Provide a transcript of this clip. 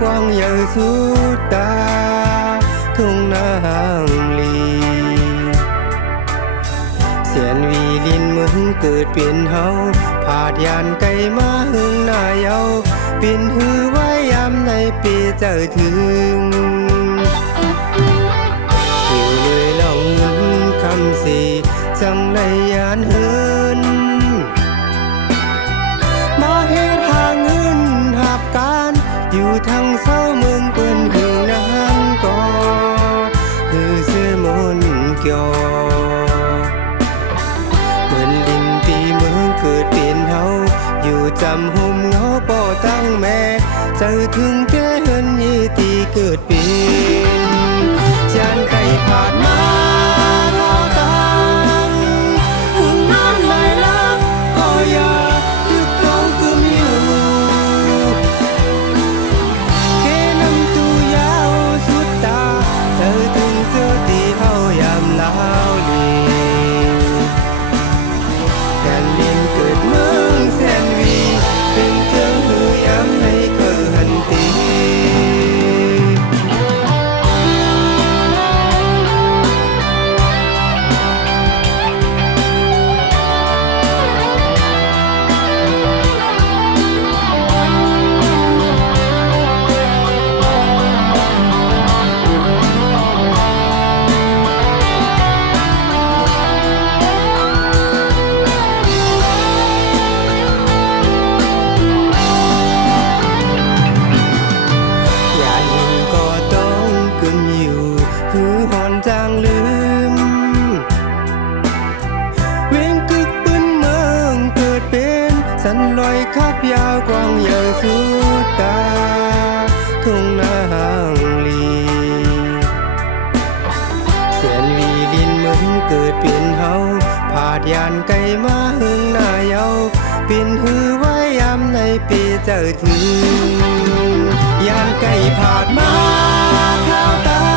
กว้างใหญ่สุดตาทุ่งนาห่างลีเสียนวีลินเมืองเกิดเป็นเฮาผาดยานไกลมาหึงหน้าเยาปินหือไว้ยามในปีเจอถึงอยู่เลยลองเงินคำสีจังเลยยานเฮินมาเฮ็ดหาเงินหับการอยู่ทางเศร้าเมืองเปิ้นหึงนางก่อหือซื้อมนเกี่ยวเหมือนลินตีเมืองเกิดเป็นเฮาอยู่จำห่มเงาป่อตั้งแม่เจอถึงแก่เฮินยี่ตีเกิดเป็นจานไก่ผ่านมาเราตังหึงน้ำไหลลักก็อย่ายึกร้องกึมอยู่เกน้ำตูยาวสุดตาเจอถึงเจอตีเฮายามลาวลีแผ่นดินเกิดเมืองแสนวีเป็นเทิงหือยามให้เคยหันตีคือหอนจางลืมเวงกึกปืนเมืองเกิดเป็นสันลอยขับยาวกว้างใหญ่สุดตาทุ่งนาห่างลีเสียนวีลินเมืองเกิดเป็นเฮาผาดยานไกลมาหึงหน้าเยาปินหือไว้ยามในปีเจอถึงยานไก่ผาดมาข้าวตา